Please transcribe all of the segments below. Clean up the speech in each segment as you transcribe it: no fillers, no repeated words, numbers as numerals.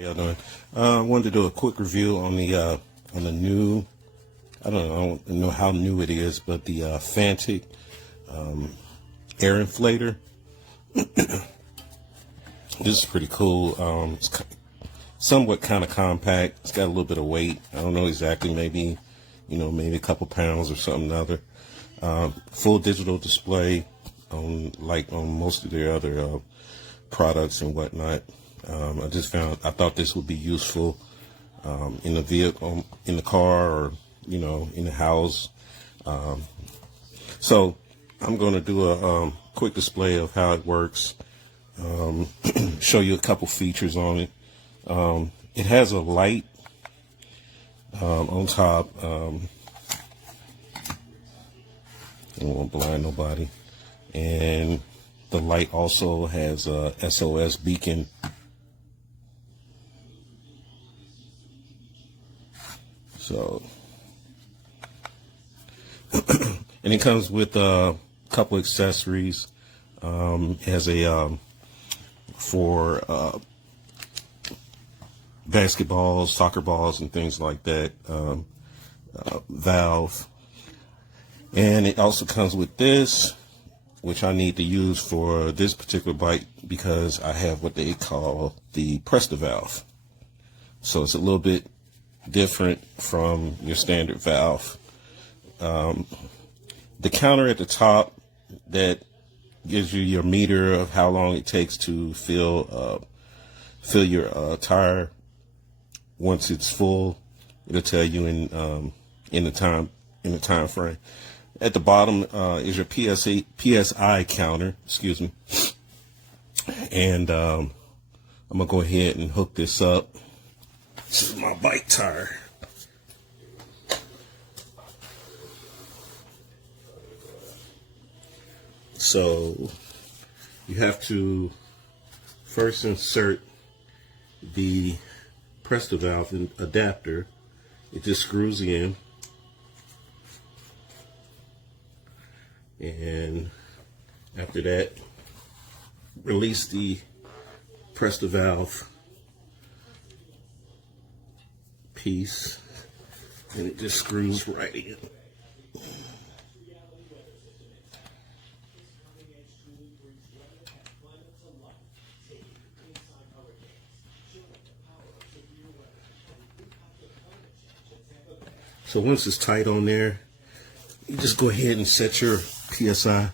How y'all doing? I wanted to do a quick review on the new. I don't know how new it is, but the Fanttik air inflator. This is pretty cool. It's somewhat kind of compact. It's got a little bit of weight. I don't know exactly. Maybe a couple pounds or something other. Full digital display on most of their other products and whatnot. I thought this would be useful in the vehicle, in the car, or in the house. So I'm going to do a quick display of how it works. Show you a couple features on it. It has a light on top. I don't want to blind nobody. And the light also has a SOS beacon. So, and it comes with a couple accessories. It has a for basketballs, soccer balls, and things like that, valve. And it also comes with this, which I need to use for this particular bike because I have what they call the Compressor valve. So it's a little bit different from your standard valve. The counter at the top that gives you your meter of how long it takes to fill your tire. Once it's full, it'll tell you in the time frame. At the bottom is your PSI counter. Excuse me. And I'm gonna go ahead and hook this up. This is my bike tire. So you have to first insert the Compressor valve adapter. It just screws in, and after that, release the Compressor valve piece, and it just screws right in. So once it's tight on there, you just go ahead and set your PSI.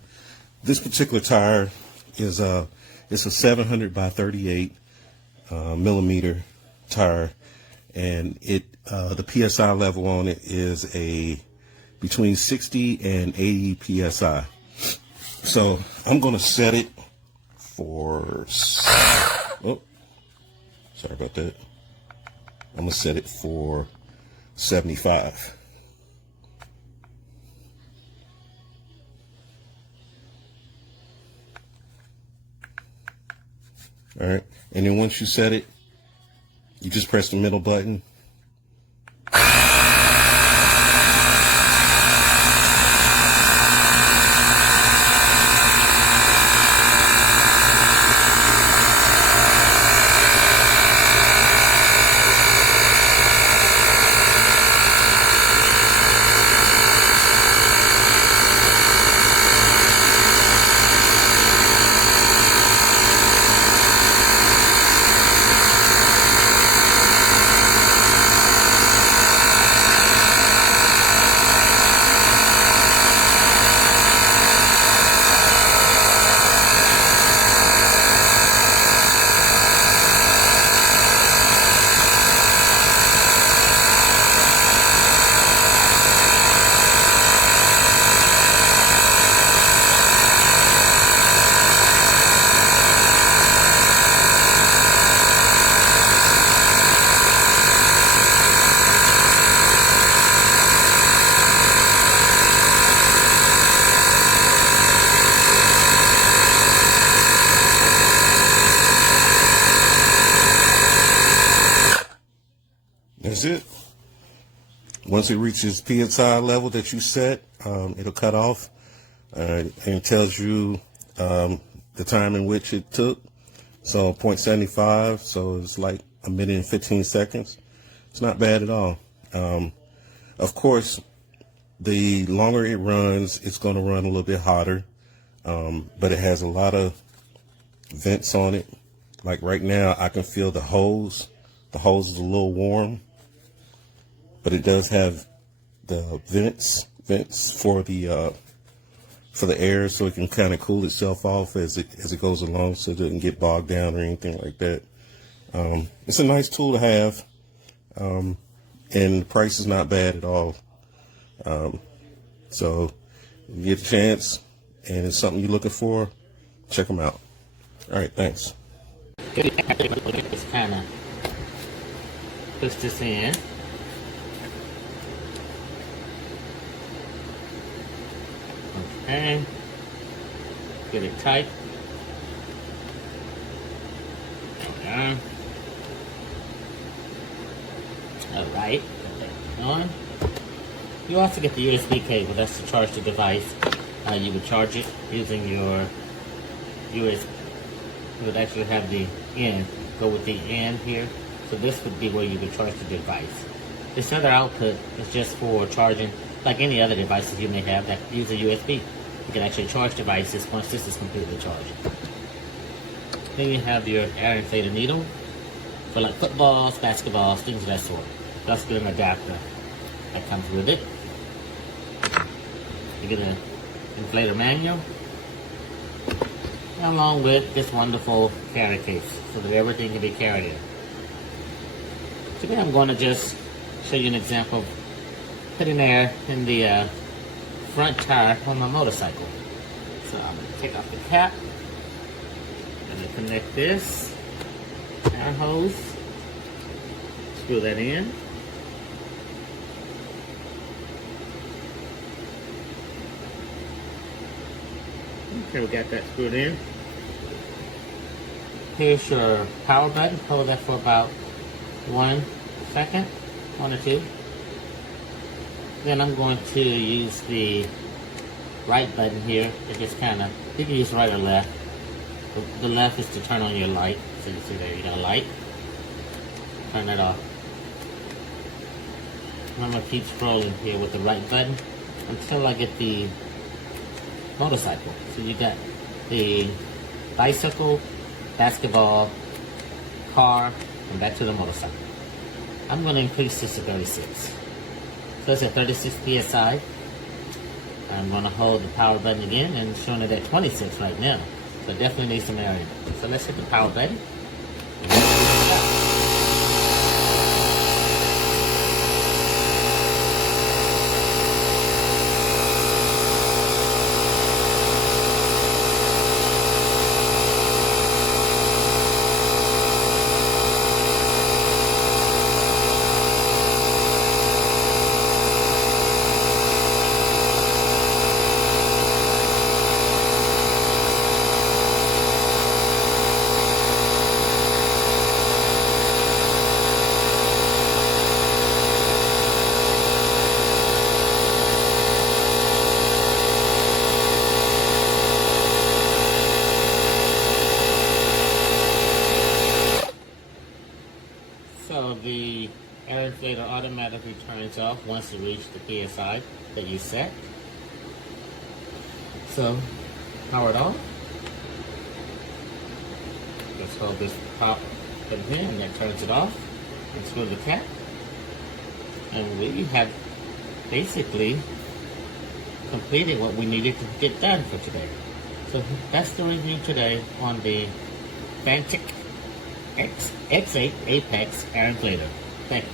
This particular tire is it's a 700 by 38 millimeter tire, and the PSI level on it is between 60 and 80 PSI. So I'm going to set it for, oh, sorry about that. I'm going to set it for 75. All right, and then once you set it, you just press the middle button. That's it. Once it reaches PSI level that you set, it'll cut off, and it tells you the time in which it took. So 0.75, so it's like a minute and 15 seconds. It's not bad at all. Of course, the longer it runs, it's going to run a little bit hotter, but it has a lot of vents on it. Like right now, I can feel the hose. The hose is a little warm, but it does have the vents for the air, so it can kind of cool itself off as it goes along, so it doesn't get bogged down or anything like that. It's a nice tool to have, and the price is not bad at all. So if you get a chance and it's something you're looking for, check them out. All right, thanks. Just kind of push this in. Okay. Get it tight. There. Alright. Put that on. You also get the USB cable. That's to charge the device. You would charge it using your USB. You would actually have the end go with the end here. So this would be where you would charge the device. This other output is just for charging, like any other devices you may have that use a USB. You can actually charge devices once this is completely charged. Then you have your air inflator needle for like footballs, basketballs, things of that sort. Plus get an adapter that comes with it. You get an inflator manual, along with this wonderful carry case so that everything can be carried in. Today I'm going to just show you an example of putting air in the front tire on my motorcycle. So I'm going to take off the cap. I'm going to connect this air hose, screw that in. Okay, we got that screwed in. Here's your power button. Hold that for about 1 second, 1 or 2. Then I'm going to use the right button here to just kind of, you can use right or left. The left is to turn on your light. So you see there, you got a light. Turn that off. I'm going to keep scrolling here with the right button until I get the motorcycle. So you got the bicycle, basketball, car, and back to the motorcycle. I'm going to increase this to 36. So it's at 36 PSI. I'm going to hold the power button again and showing it at 26 right now. So definitely need some air in it. So let's hit the power button. So the air inflator automatically turns off once you reach the PSI that you set. So power it off. Let's hold this pop button here and that turns it off. Let's go to the cap. And we have basically completed what we needed to get done for today. So that's the review today on the Fanttik X8 Apex air inflator. Thank you.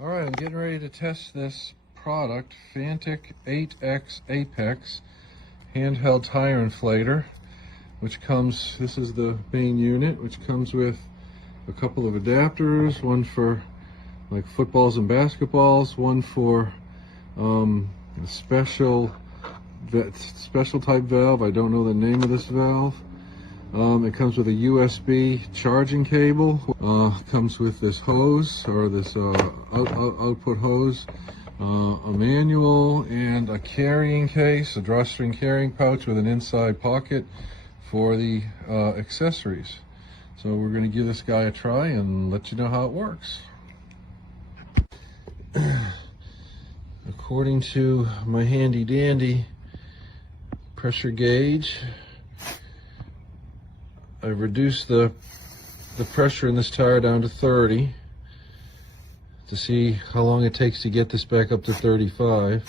Alright, I'm getting ready to test this product, Fanttik 8X Apex handheld tire inflator, which comes, this is the main unit, which comes with a couple of adapters, one for like footballs and basketballs, one for a special type valve. I don't know the name of this valve. It comes with a USB charging cable. Comes with this hose, or this output hose, a manual, and a carrying case, a drawstring carrying pouch with an inside pocket for the accessories. So we're going to give this guy a try and let you know how it works. According to my handy dandy pressure gauge, I've reduced the pressure in this tire down to 30 to see how long it takes to get this back up to 35.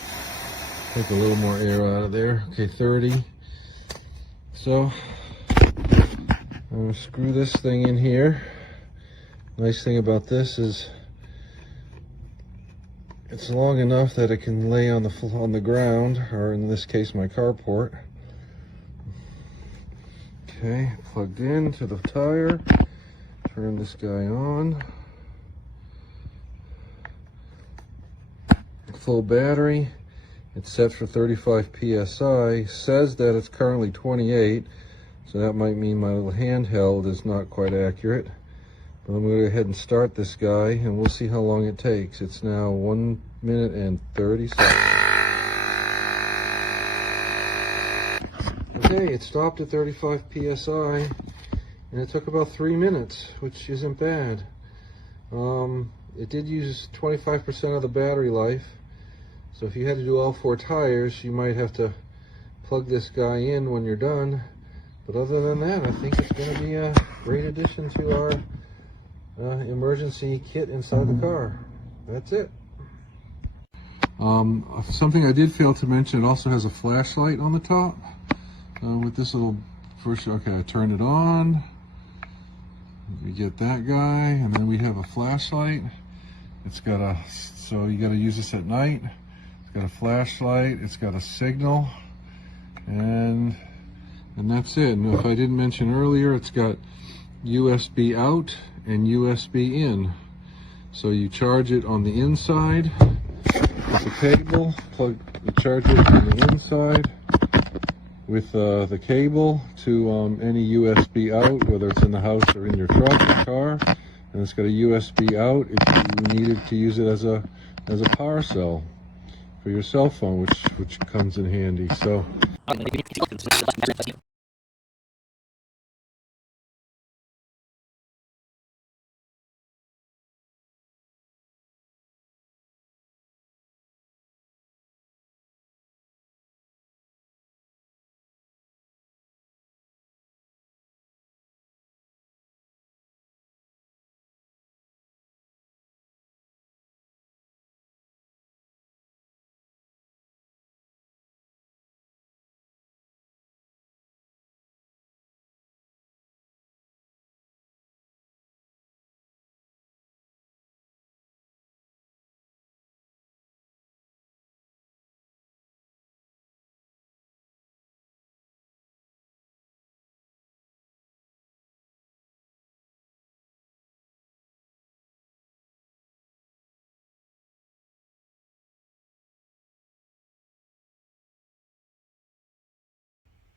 Take a little more air out of there. Okay, 30. So I'm going to screw this thing in here. Nice thing about this is it's long enough that it can lay on the ground, or in this case my carport. Okay, plugged in to the tire. Turn this guy on. Full battery. It's set for 35 PSI. Says that it's currently 28, so that might mean my little handheld is not quite accurate. But I'm going to go ahead and start this guy, and we'll see how long it takes. It's now 1 minute and 30 seconds. Okay, it stopped at 35 PSI, and it took about 3 minutes, which isn't bad. It did use 25% of the battery life, so if you had to do all 4 tires, you might have to plug this guy in when you're done. But other than that, I think it's going to be a great addition to our emergency kit inside the car. That's it. Something I did fail to mention, it also has a flashlight on the top. With this little first, okay, I turn it on. We get that guy, and then we have a flashlight. It's got a, so you got to use this at night. It's got a flashlight. It's got a signal, and that's it. And if I didn't mention earlier, it's got USB out and USB in. So you charge it on the inside with the cable. You charge it on the inside with the cable to any USB out, whether it's in the house or in your truck or car. And it's got a USB out if you needed to use it as a power cell for your cell phone, which comes in handy. So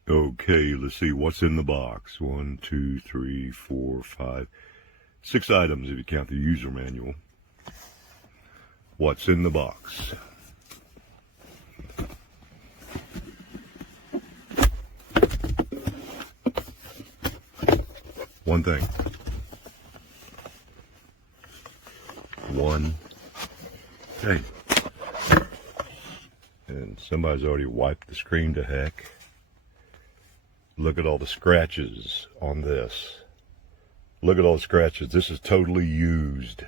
Okay, let's see what's in the box. 1, 2, 3, 4, 5, 6 items if you count the user manual. What's in the box? One thing. One thing. And somebody's already wiped the screen to heck. Look at all the scratches on this. Look at all the scratches. This is totally used.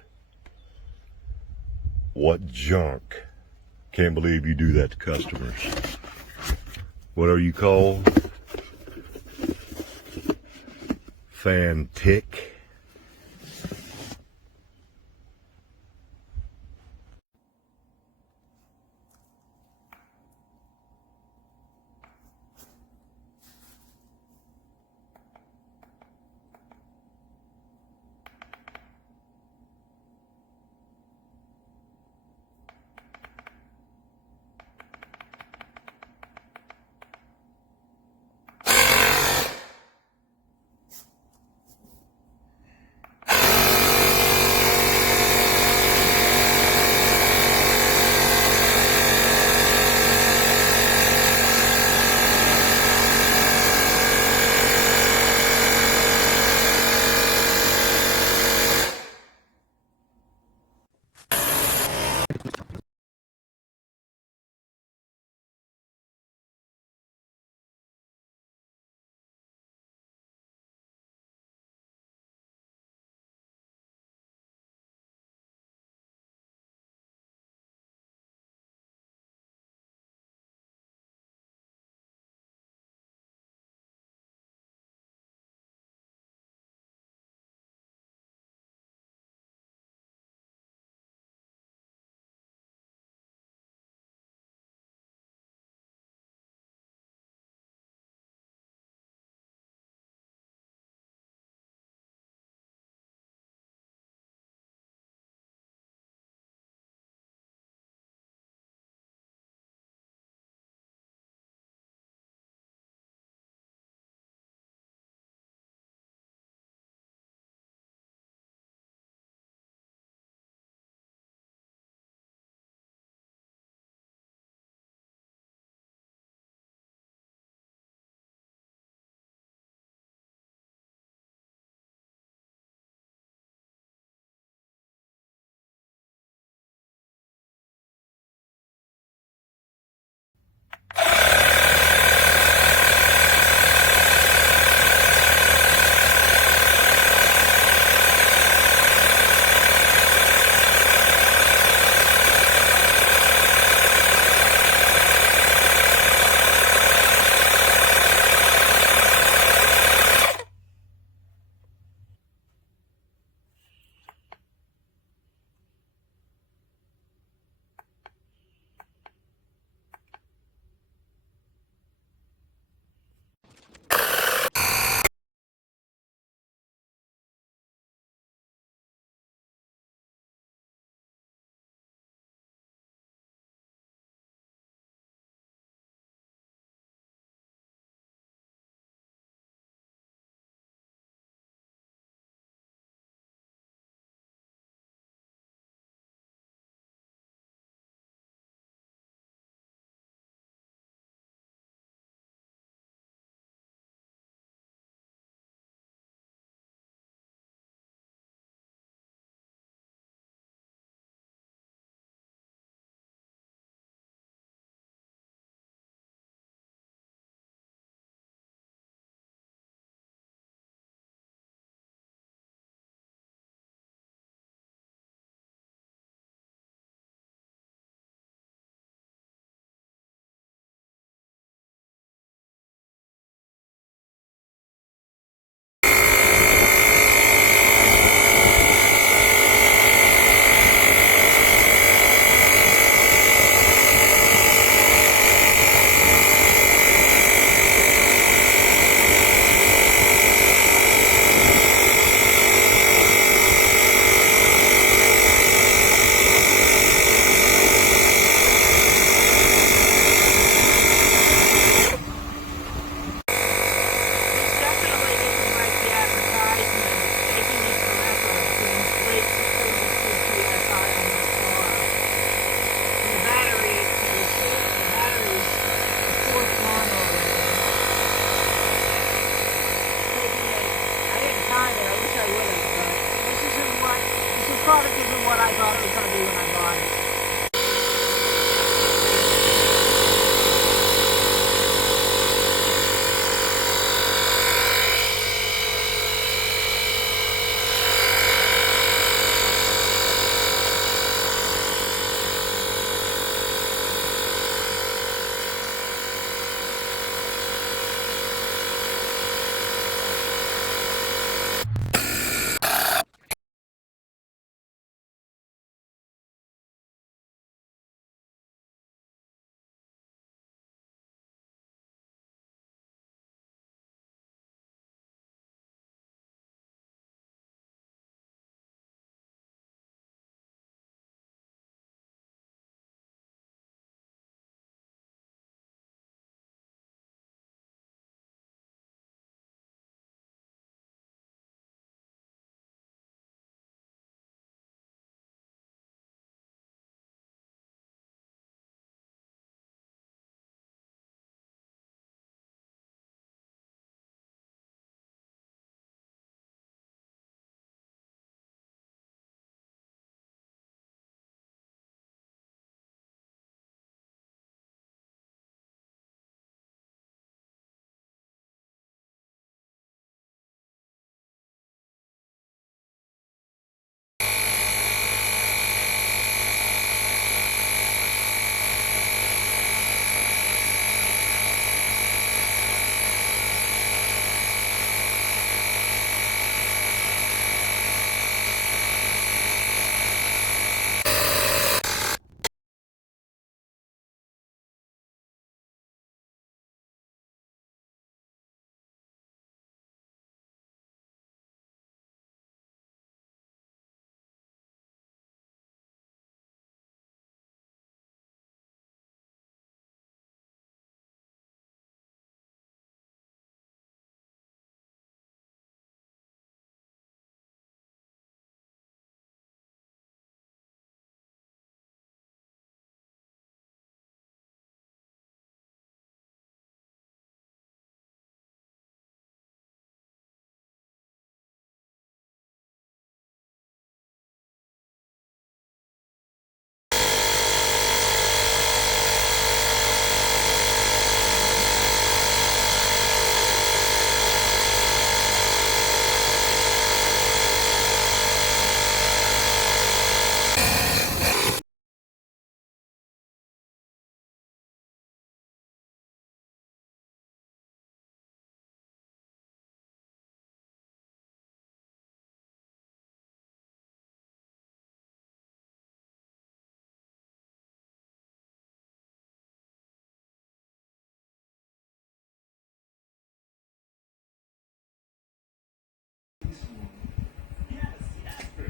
What junk. Can't believe you do that to customers. What are you called? Fanttik.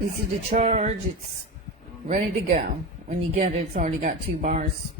Easy to charge. It's ready to go. When you get it, it's already got 2 bars